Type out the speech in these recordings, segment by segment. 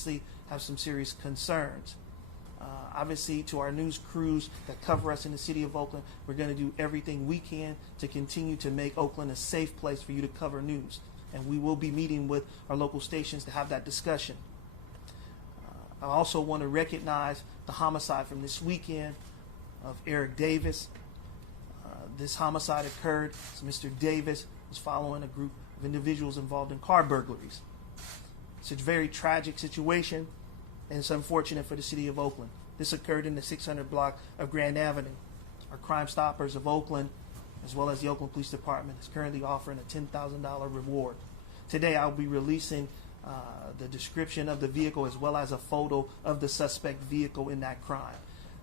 obviously have some serious concerns. Obviously, to our news crews that cover us in the city of Oakland, we're going to do everything we can to continue to make Oakland a safe place for you to cover news. And we will be meeting with our local stations to have that discussion. I also want to recognize the homicide from this weekend of Eric Davis. This homicide occurred as Mr. Davis was following a group of individuals involved in car burglaries. It's a very tragic situation, and it's unfortunate for the city of Oakland. This occurred in the 600 block of Grand Avenue. Our Crime Stoppers of Oakland, as well as the Oakland Police Department, is currently offering a $10,000 reward. Today I'll be releasing the description of the vehicle as well as a photo of the suspect vehicle in that crime.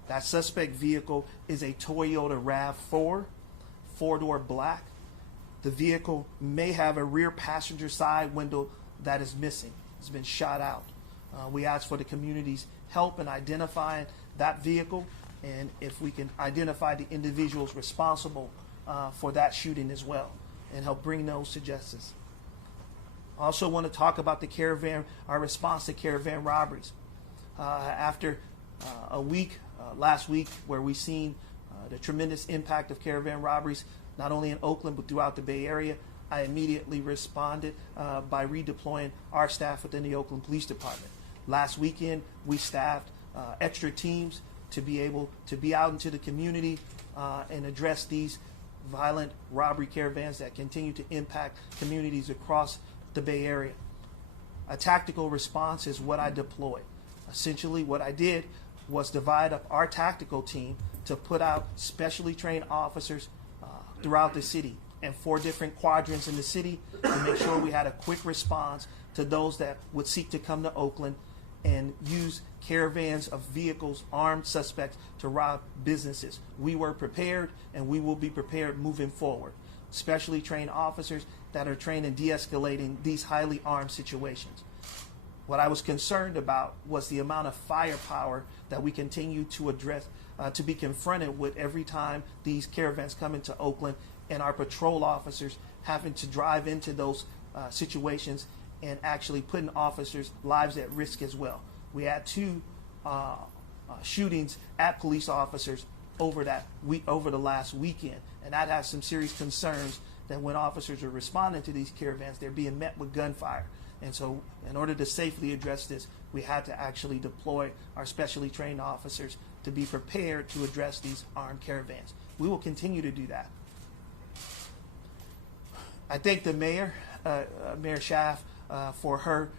That suspect vehicle is a Toyota RAV4, four-door black. The vehicle may have a rear passenger side window that is missing. It's been shot out. We ask for the community's help in identifying that vehicle, and if we can identify the individuals responsible for that shooting as well, and help bring those to justice. I also want to talk about the Caravan, our response to Caravan robberies. After a week, last week, where we've seen the tremendous impact of Caravan robberies, not only in Oakland but throughout the Bay Area, I immediately responded by redeploying our staff within the Oakland Police Department. Last weekend, we staffed extra teams to be able to be out into the community and address these violent robbery caravans that continue to impact communities across the Bay Area. A tactical response is what I deployed. Essentially, what I did was divide up our tactical team to put out specially trained officers throughout the city and 4 different quadrants in the city to make sure we had a quick response to those that would seek to come to Oakland and use caravans of vehicles, armed suspects, to rob businesses. We were prepared, and we will be prepared moving forward. Specially trained officers that are trained in de-escalating these highly armed situations. What I was concerned about was the amount of firepower that we continue to address, to be confronted with every time these caravans come into Oakland, and our patrol officers having to drive into those situations and actually putting officers' lives at risk as well. We had 2 shootings at police officers over the last weekend, and that has some serious concerns that when officers are responding to these caravans, they're being met with gunfire. And so in order to safely address this, we had to actually deploy our specially trained officers to be prepared to address these armed caravans. We will continue to do that. I thank the mayor, Mayor Schaaf, for her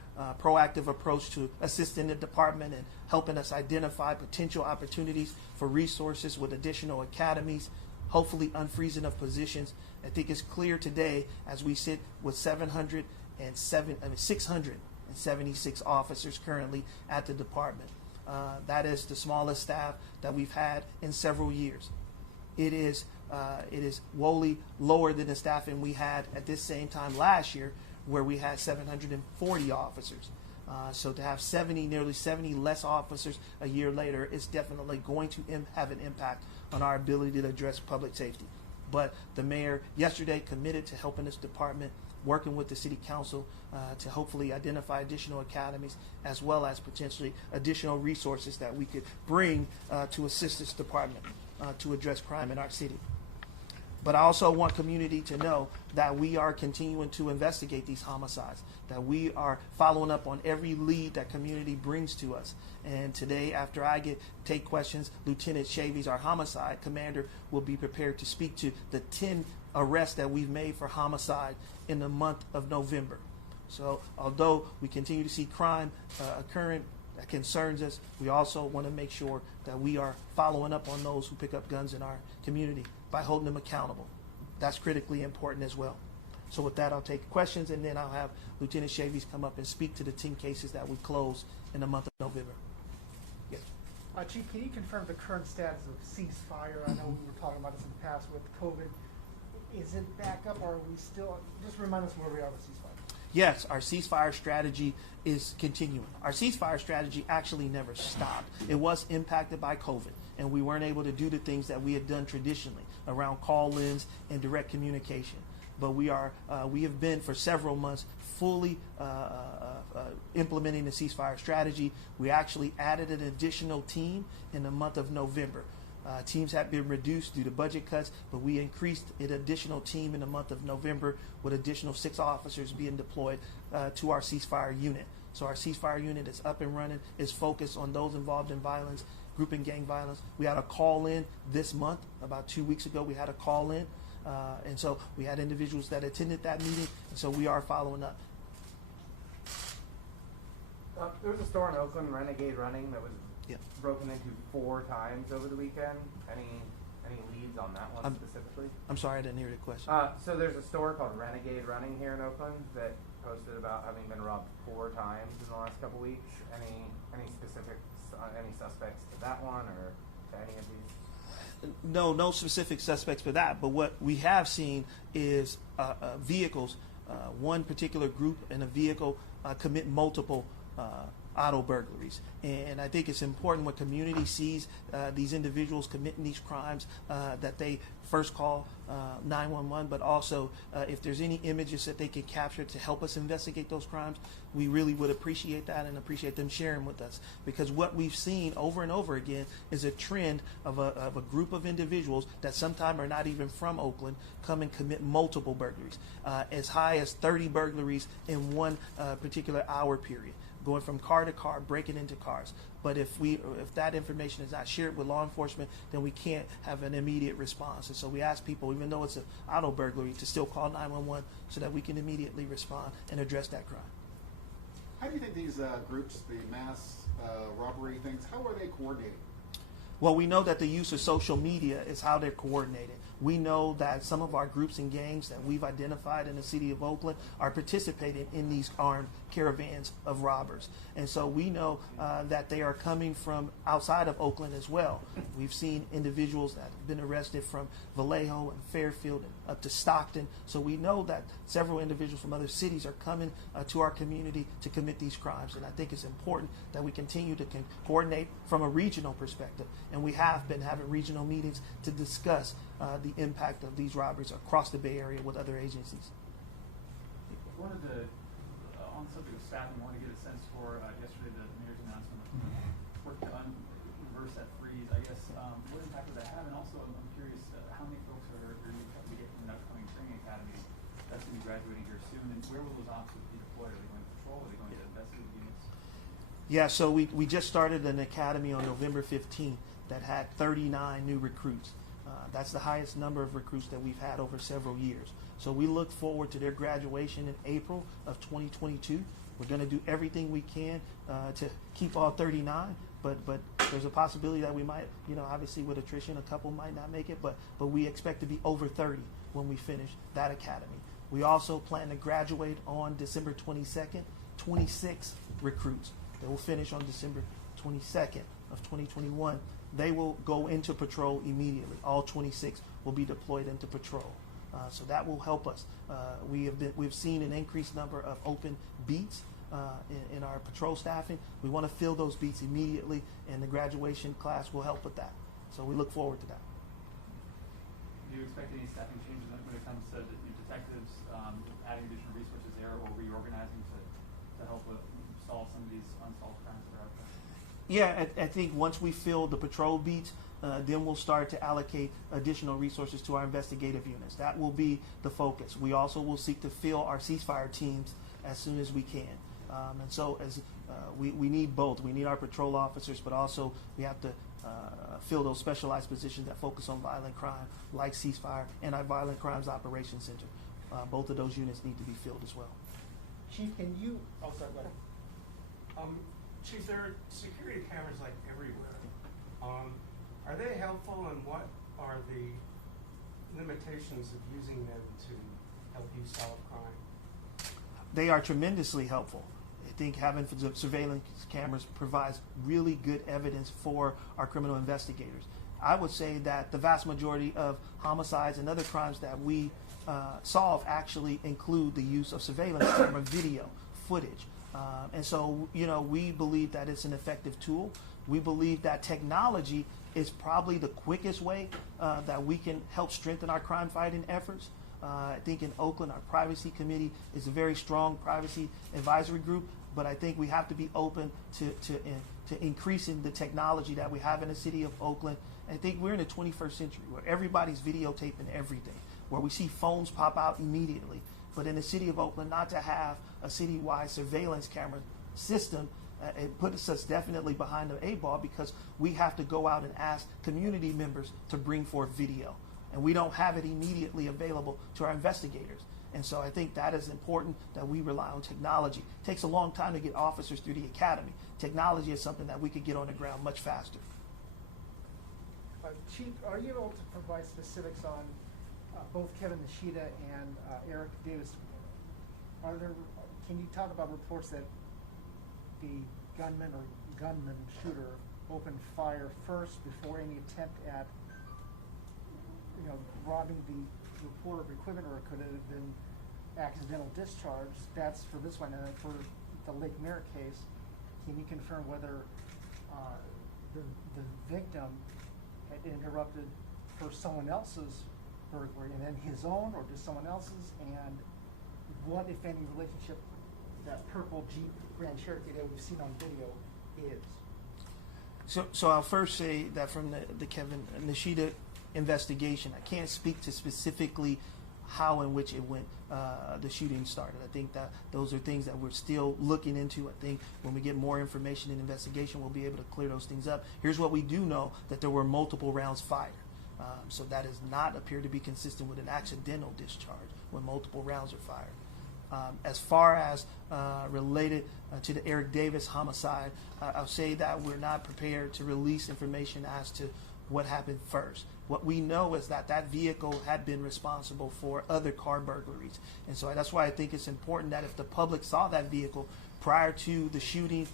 proactive approach to assisting the department and helping us identify potential opportunities for resources with additional academies, hopefully unfreezing of positions. I think it's clear today as we sit with 676 officers currently at the department. That is the smallest staff that we've had in several years. It is woefully lower than the staffing we had at this same time last year, where we had 740 officers. So to have nearly 70 less officers a year later is definitely going to have an impact on our ability to address public safety. But the mayor yesterday committed to helping this department, working with the city council to hopefully identify additional academies as well as potentially additional resources that we could bring to assist this department to address crime in our city. But I also want community to know that we are continuing to investigate these homicides, that we are following up on every lead that community brings to us. And today, after I take questions, Lieutenant Chavies, our homicide commander, will be prepared to speak to the 10 arrests that we've made for homicide in the month of November. So although we continue to see crime occurring that concerns us, we also want to make sure that we are following up on those who pick up guns in our community by holding them accountable. That's critically important as well. So with that, I'll take questions, and then I'll have Lieutenant Chavies come up and speak to the 10 cases that we closed in the month of November. Yes. Chief, can you confirm the current status of Ceasefire? I know we were talking about this in the past with COVID. Is it back up, or are we still, just remind us where we are with Ceasefire? Yes, our ceasefire strategy is continuing. Our ceasefire strategy actually never stopped. It was impacted by COVID, and we weren't able to do the things that we had done traditionally around call-ins and direct communication. but we have been for several months fully implementing the ceasefire strategy. We actually added an additional team in the month of November. Teams have been reduced due to budget cuts, but we increased an additional team in the month of November with additional 6 officers being deployed to our ceasefire unit. So our ceasefire unit is up and running, is focused on those involved in violence, group and gang violence. We had a call in this month. About 2 weeks ago, we had a call in. And so we had individuals that attended that meeting, and so we are following up. There was a store in Oakland, Renegade Running, that was Yep. broken into 4 times over the weekend. Any leads on that one specifically? I'm sorry, I didn't hear the question. So there's a store called Renegade Running here in Oakland that posted about having been robbed 4 times in the last couple weeks. Any specifics, any suspects to that one or to any of these? No specific suspects for that, but what we have seen is vehicles, one particular group in a vehicle commit multiple auto burglaries. And I think it's important when community sees these individuals committing these crimes that they first call 911, but also if there's any images that they can capture to help us investigate those crimes, we really would appreciate that and appreciate them sharing with us. Because what we've seen over and over again is a trend of a group of individuals that sometimes are not even from Oakland come and commit multiple burglaries, as high as 30 burglaries in one particular hour period, going from car to car, breaking into cars. But if that information is not shared with law enforcement, then we can't have an immediate response. And so we ask people, even though it's an auto burglary, to still call 911 so that we can immediately respond and address that crime. How do you think these groups, the mass robbery things, how are they coordinated? Well, we know that the use of social media is how they're coordinated. We know that some of our groups and gangs that we've identified in the city of Oakland are participating in these armed caravans of robbers. And so we know that they are coming from outside of Oakland as well. We've seen individuals that have been arrested from Vallejo and Fairfield and up to Stockton. So we know that several individuals from other cities are coming to our community to commit these crimes. And I think it's important that we continue to coordinate from a regional perspective. And we have been having regional meetings to discuss the impact of these robberies across the Bay Area with other agencies. Wanted to, on the subject of staffing, wanted to get a sense for yesterday the mayor's announcement of work to reverse that freeze. I guess what impact would that have? And also, I'm curious how many folks are you expecting to get from an upcoming training academy that's going to be graduating here soon, and where will those officers be deployed? Are they going to patrol? Are they going to investigative units? Yeah, so we just started an academy on November 15th that had 39 new recruits. That's the highest number of recruits that we've had over several years. So we look forward to their graduation in April of 2022. We're going to do everything we can to keep all 39, but there's a possibility that we might, obviously with attrition, a couple might not make it, but we expect to be over 30 when we finish that academy. We also plan to graduate on December 22nd, 26 recruits that will finish on December 22nd of 2021. They will go into patrol immediately. All 26 will be deployed into patrol. So that will help us. We've seen an increased number of open beats in our patrol staffing. We want to fill those beats immediately, and the graduation class will help with that. So we look forward to that. Do you expect any staffing changes when it comes to detectives, adding additional resources there, or reorganizing to help solve some of these unsolved crimes that are out there? Yeah, I think once we fill the patrol beats, then we'll start to allocate additional resources to our investigative units. That will be the focus. We also will seek to fill our ceasefire teams as soon as we can. And so we need both. We need our patrol officers, but also we have to fill those specialized positions that focus on violent crime, like ceasefire and our Violent Crimes Operations Center. Both of those units need to be filled as well. Chief, can you? Oh, sorry, go ahead. Chief, there are security cameras like everywhere. Are they helpful, and what are the limitations of using them to help you solve crime? They are tremendously helpful. I think having surveillance cameras provides really good evidence for our criminal investigators. I would say that the vast majority of homicides and other crimes that we solve actually include the use of surveillance camera video footage. And so, we believe that it's an effective tool. We believe that technology is probably the quickest way that we can help strengthen our crime fighting efforts. I think in Oakland, our privacy committee is a very strong privacy advisory group, but I think we have to be open to increasing the technology that we have in the city of Oakland. And I think we're in the 21st century where everybody's videotaping everything, where we see phones pop out immediately. But in the city of Oakland, not to have a citywide surveillance camera system, it puts us definitely behind the eight ball, because we have to go out and ask community members to bring forth video. And we don't have it immediately available to our investigators. And so I think that is important, that we rely on technology. It takes a long time to get officers through the academy. Technology is something that we could get on the ground much faster. Chief, are you able to provide specifics on both Kevin Nishida and Eric Davis? Can you talk about reports that the gunman shooter opened fire first before any attempt at robbing the reporter of equipment, or could it have been accidental discharge? That's for this one. And then for the Lake Merritt case, can you confirm whether the victim had interrupted for someone else's burglary and then his own, or just someone else's, and what, if any, relationship that purple Jeep Grand Cherokee that we've seen on video is? So I'll first say that from the Kevin Nishida investigation, I can't speak to specifically how and which it went, the shooting started. I think that those are things that we're still looking into. I think when we get more information in investigation, we'll be able to clear those things up. Here's what we do know, that there were multiple rounds fired. So that does not appear to be consistent with an accidental discharge when multiple rounds are fired. As far as related to the Eric Davis homicide, I'll say that we're not prepared to release information as to what happened first. What we know is that that vehicle had been responsible for other car burglaries. And so that's why I think it's important that if the public saw that vehicle prior to the shooting,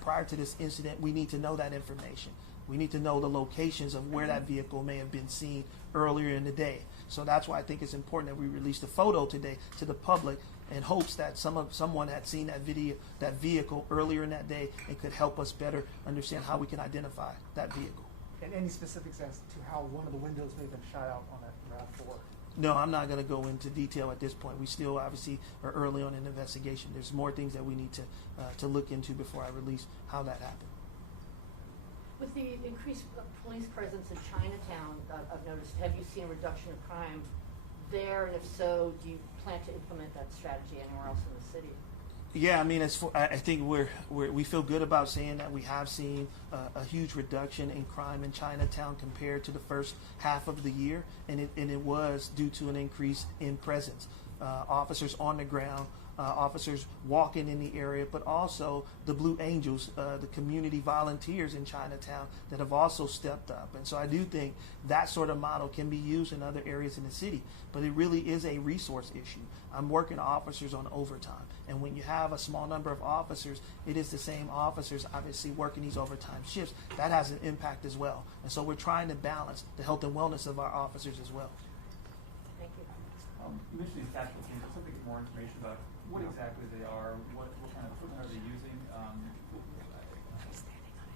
prior to this incident, we need to know that information. We need to know the locations of where that vehicle may have been seen earlier in the day. So that's why I think it's important that we release the photo today to the public, in hopes that someone had seen that vehicle earlier in that day, and could help us better understand how we can identify that vehicle. And any specifics as to how one of the windows may have been shot out on that RAV4? No, I'm not going to go into detail at this point. We still obviously are early on in the investigation. There's more things that we need to look into before I release how that happened. With the increased police presence in Chinatown, I've noticed, have you seen a reduction of crime there? And if so, do you plan to implement that strategy anywhere else in the city? Yeah, I mean, I think we feel good about saying that we have seen a huge reduction in crime in Chinatown compared to the first half of the year, and it was due to an increase in presence, officers on the ground, officers walking in the area, but also the Blue Angels, the community volunteers in Chinatown that have also stepped up. And so I do think that sort of model can be used in other areas in the city, but it really is a resource issue. I'm working officers on overtime, and when you have a small number of officers, it is the same officers obviously working these overtime shifts. That has an impact as well. And so we're trying to balance the health and wellness of our officers as well. Thank you. You mentioned these tactical teams. I'd like to get more information about what exactly they are, what kind of equipment are they using,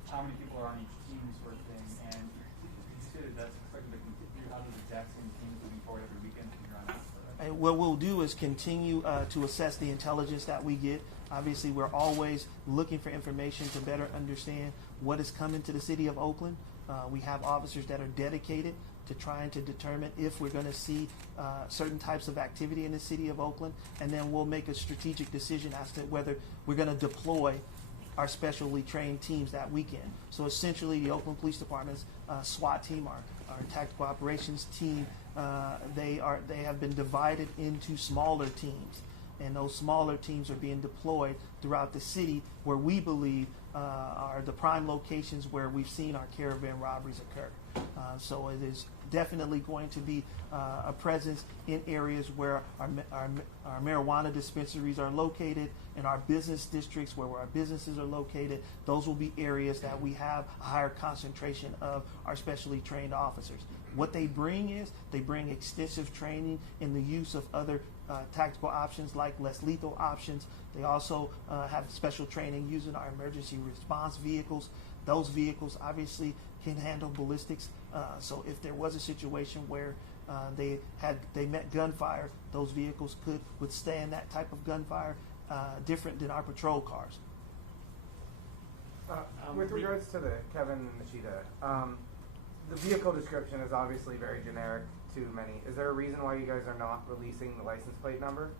how many people are on each team, sort of thing, and you say that that's expected to continue. How does exact same teams moving forward every weekend from here on out? And what we'll do is continue to assess the intelligence that we get. Obviously, we're always looking for information to better understand what is coming to the city of Oakland. We have officers that are dedicated to trying to determine if we're going to see certain types of activity in the city of Oakland, and then we'll make a strategic decision as to whether we're going to deploy our specially trained teams that weekend. So essentially, the Oakland Police Department's SWAT team, our tactical operations team, they have been divided into smaller teams, and those smaller teams are being deployed throughout the city where we believe are the prime locations where we've seen our Caravan robberies occur. So it is definitely going to be a presence in areas where our marijuana dispensaries are located, in our business districts where our businesses are located. Those will be areas that we have a higher concentration of our specially trained officers. What they bring is they bring extensive training in the use of other tactical options like less lethal options. They also have special training using our emergency response vehicles. Those vehicles obviously can handle ballistics. So if there was a situation where they met gunfire. Those vehicles could withstand that type of gunfire, different than our patrol cars. With regards to the Kevin and Machida, the vehicle description is obviously very generic to many. Is there a reason why you guys are not releasing the license plate number?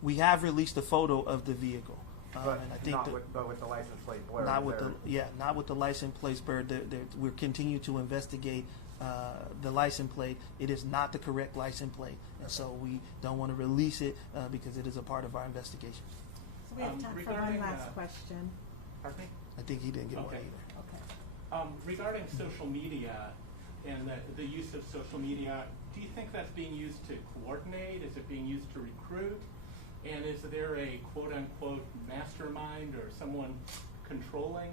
We have released a photo of the vehicle, But and I think but with the license plate blurred. not is with there- not with the license plate blurred. We continue to investigate the license plate. It is not the correct license plate, and so we don't want to release it because it is a part of our investigation. So we have time for one regarding, last question. Pardon me? I think he didn't get one Okay. either. Okay. Regarding social media and the use of social media, do you think that's being used to coordinate? Is it being used to recruit? And is there a quote-unquote mastermind or someone controlling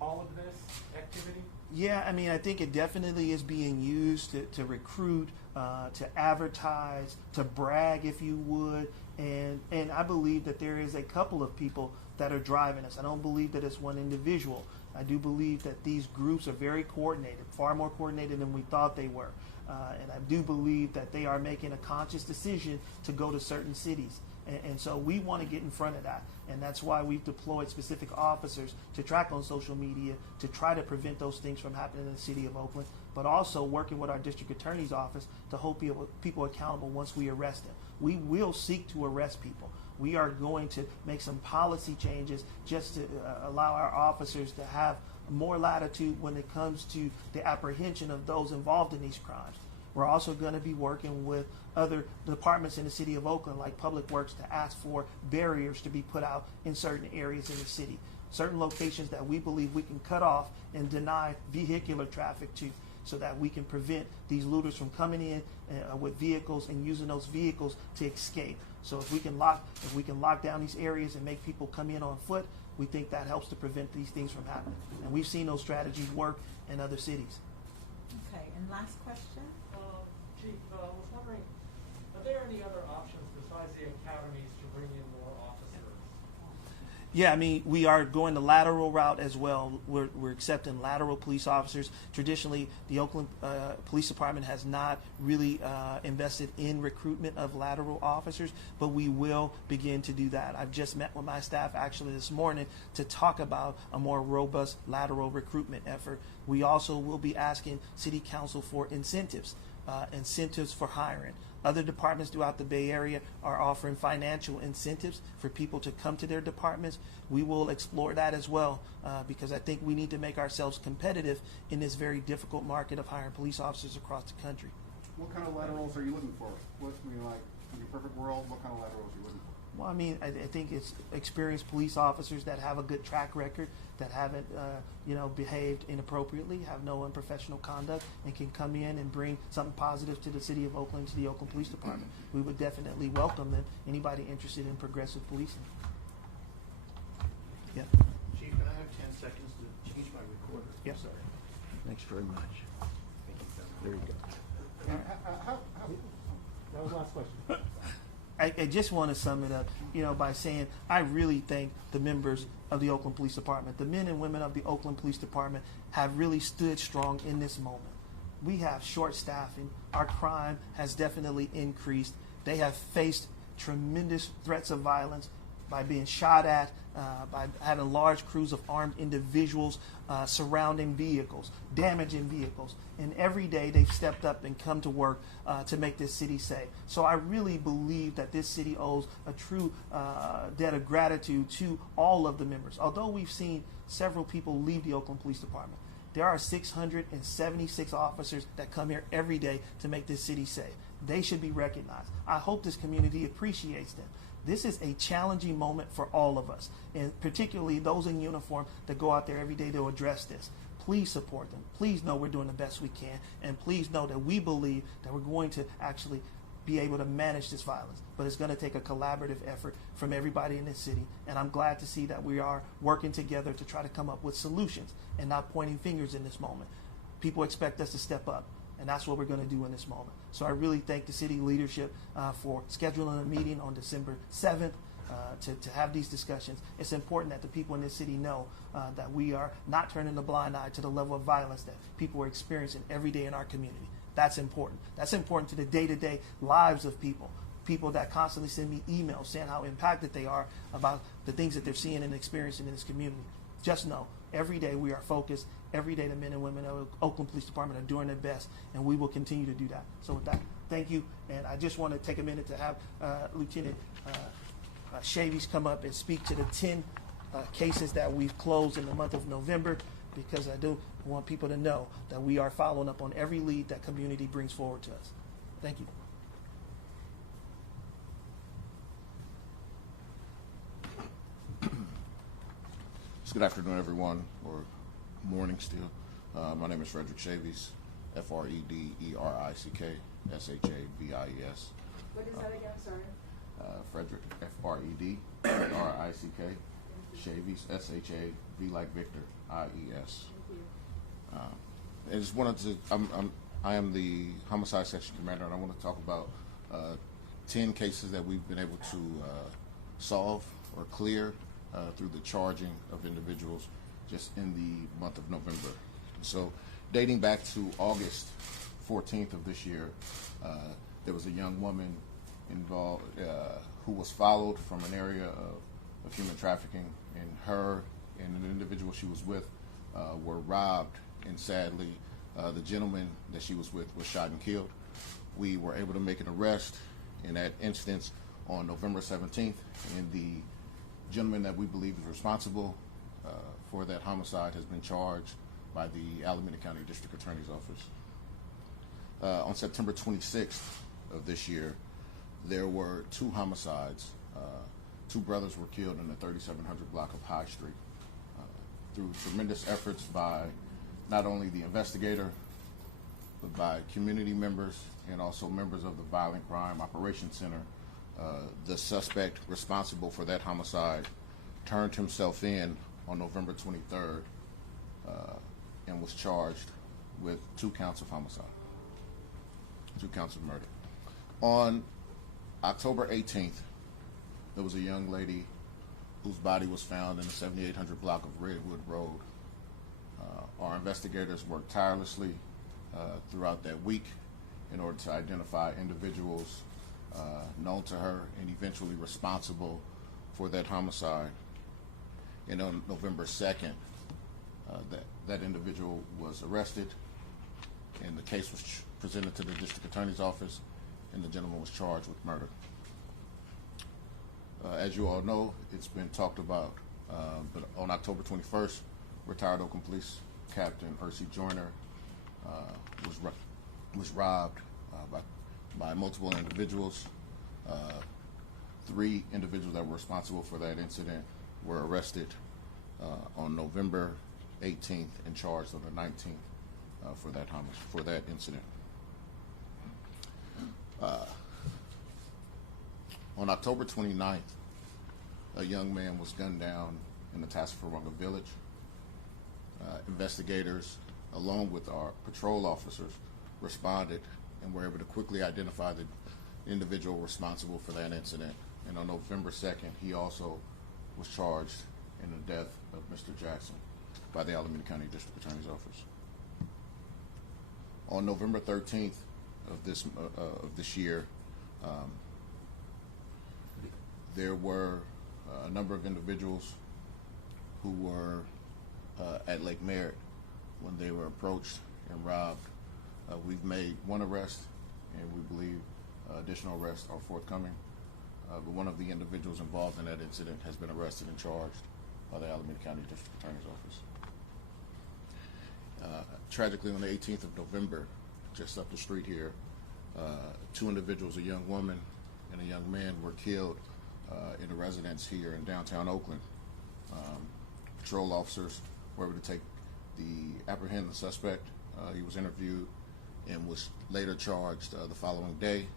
all of this activity? Yeah, I mean, I think it definitely is being used to recruit, to advertise, to brag, if you would. And I believe that there is a couple of people that are driving us. I don't believe that it's one individual. I do believe that these groups are very coordinated, far more coordinated than we thought they were. And I do believe that they are making a conscious decision to go to certain cities. And so we want to get in front of that. And that's why we've deployed specific officers to track on social media to try to prevent those things from happening in the city of Oakland, but also working with our district attorney's office to hold people accountable once we arrest them. We will seek to arrest people. We are going to make some policy changes just to allow our officers to have more latitude when it comes to the apprehension of those involved in these crimes. We're also going to be working with other departments in the city of Oakland, like Public Works, to ask for barriers to be put out in certain areas in the city, certain locations that we believe we can cut off and deny vehicular traffic to, so that we can prevent these looters from coming in with vehicles and using those vehicles to escape. So if we can lock down these areas and make people come in on foot, we think that helps to prevent these things from happening. And we've seen those strategies work in other cities. Okay, and last question? Chief, I was wondering, are there any other options besides the academies to bring in more officers? Yeah, I mean, we are going the lateral route as well. We're accepting lateral police officers. Traditionally, the Oakland Police Department has not really invested in recruitment of lateral officers, but we will begin to do that. I've just met with my staff actually this morning to talk about a more robust lateral recruitment effort. We also will be asking City Council for incentives for hiring. Other departments throughout the Bay Area are offering financial incentives for people to come to their departments. We will explore that as well because I think we need to make ourselves competitive in this very difficult market of hiring police officers across the country. What kind of laterals are you looking for? What, I mean, like, in your perfect world, what kind of laterals are you looking for? Well, I mean, I think it's experienced police officers that have a good track record, that haven't, behaved inappropriately, have no unprofessional conduct, and can come in and bring something positive to the city of Oakland, to the Oakland Police Department. We would definitely welcome them. Anybody interested in progressive policing? Yeah. Chief, can I have 10 seconds to change my recorder? Yeah. I'm sorry. Thanks very much. There you go. That was the last question. I just want to sum it up, by saying I really thank the members of the Oakland Police Department. The men and women of the Oakland Police Department have really stood strong in this moment. We have short staffing. Our crime has definitely increased. They have faced tremendous threats of violence by being shot at, by having large crews of armed individuals surrounding vehicles, damaging vehicles. And every day they've stepped up and come to work to make this city safe. So I really believe that this city owes a true debt of gratitude to all of the members. Although we've seen several people leave the Oakland Police Department, there are 676 officers that come here every day to make this city safe. They should be recognized. I hope this community appreciates them. This is a challenging moment for all of us, and particularly those in uniform that go out there every day to address this. Please support them. Please know we're doing the best we can, and please know that we believe that we're going to actually be able to manage this violence. But it's going to take a collaborative effort from everybody in this city, and I'm glad to see that we are working together to try to come up with solutions and not pointing fingers in this moment. People expect us to step up, and that's what we're going to do in this moment. So I really thank the city leadership for scheduling a meeting on December 7th to have these discussions. It's important that the people in this city know that we are not turning a blind eye to the level of violence that people are experiencing every day in our community. That's important. That's important to the day-to-day lives of people. People that constantly send me emails saying how impacted they are about the things that they're seeing and experiencing in this community. Just know, every day we are focused. Every day the men and women of Oakland Police Department are doing their best, and we will continue to do that. So with that, thank you. And I just want to take a minute to have Lieutenant Chavis come up and speak to the 10 cases that we've closed in the month of November, because I do want people to know that we are following up on every lead that community brings forward to us. Thank you. Good afternoon, everyone, or morning still. My name is Frederick Chavis, Frederick, Shavis. What is that again, sorry? Frederick, Frederick, Shavis, SHAV like Victor, IES. Thank you. I just wanted to, I am the Homicide Section Commander, and I want to talk about 10 cases that we've been able to solve or clear through the charging of individuals just in the month of November. So dating back to August 14th of this year, there was a young woman involved who was followed from an area of human trafficking, and her and an individual she was with were robbed, and sadly the gentleman that she was with was shot and killed. We were able to make an arrest in that instance on November 17th, and the gentleman that we believe is responsible for that homicide has been charged by the Alameda County District Attorney's Office. On September 26th of this year, there were 2 homicides. 2 brothers were killed in the 3700 block of High Street. Through tremendous efforts by not only the investigator, but by community members and also members of the Violent Crime Operations Center, the suspect responsible for that homicide turned himself in on November 23rd and was charged with 2 counts of homicide, 2 counts of murder. On October 18th, there was a young lady whose body was found in the 7800 block of Redwood Road. Our investigators worked tirelessly throughout that week in order to identify individuals known to her and eventually responsible for that homicide. And on November 2nd, that individual was arrested, and the case was presented to the District Attorney's Office, and the gentleman was charged with murder. As you all know, it's been talked about, but on October 21st, retired Oakland Police Captain Percy Joyner was robbed by multiple individuals. 3 individuals that were responsible for that incident were arrested on November 18th and charged on the 19th for that incident. On October 29th, a young man was gunned down in the Tassafaronga Village. Investigators, along with our patrol officers, responded and were able to quickly identify the individual responsible for that incident. And on November 2nd, he also was charged in the death of Mr. Jackson by the Alameda County District Attorney's Office. On November 13th of this year, there were a number of individuals who were at Lake Merritt when they were approached and robbed. We've made 1 arrest, and we believe additional arrests are forthcoming. But one of the individuals involved in that incident has been arrested and charged by the Alameda County District Attorney's Office. Tragically, on the 18th of November, just up the street here, 2 individuals, a young woman and a young man, were killed in a residence here in downtown Oakland. Patrol officers were able to apprehend the suspect. He was interviewed and was later charged the following day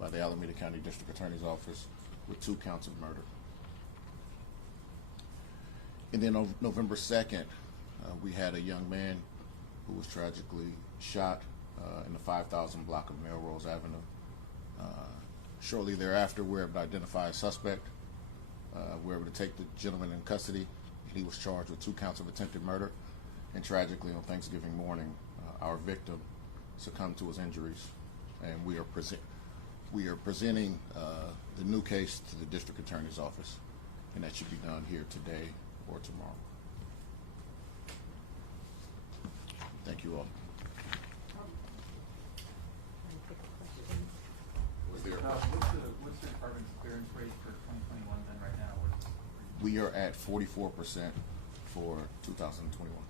by the Alameda County District Attorney's Office with 2 counts of murder. And then on November 2nd, we had a young man who was tragically shot in the 5000 block of Melrose Avenue. Shortly thereafter, we were able to identify a suspect. We were able to take the gentleman in custody. He was charged with 2 counts of attempted murder. And tragically, on Thanksgiving morning, our victim succumbed to his injuries, and we are presenting the new case to the district attorney's office, and that should be done here today or tomorrow. Thank you all. Was there? What's the department's clearance rate for 2021 then right now? We are at 44% for 2021.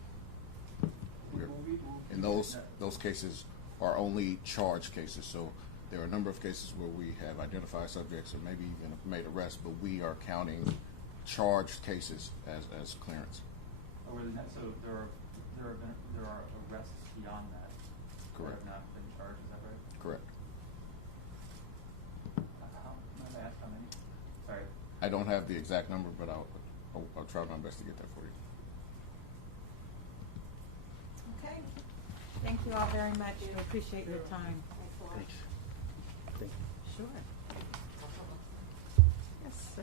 And those cases are only charged cases. So there are a number of cases where we have identified subjects or maybe even made arrests, but we are counting charged cases as clearance. Oh, really? So there are arrests beyond that. Correct. That have not been charged. Is that right? Correct. Might I ask how many? Sorry. I don't have the exact number, but I'll try my best to get that for you. Okay. Thank you all very much. We appreciate your time. Thanks. Thank you. Sure. Yes, sir.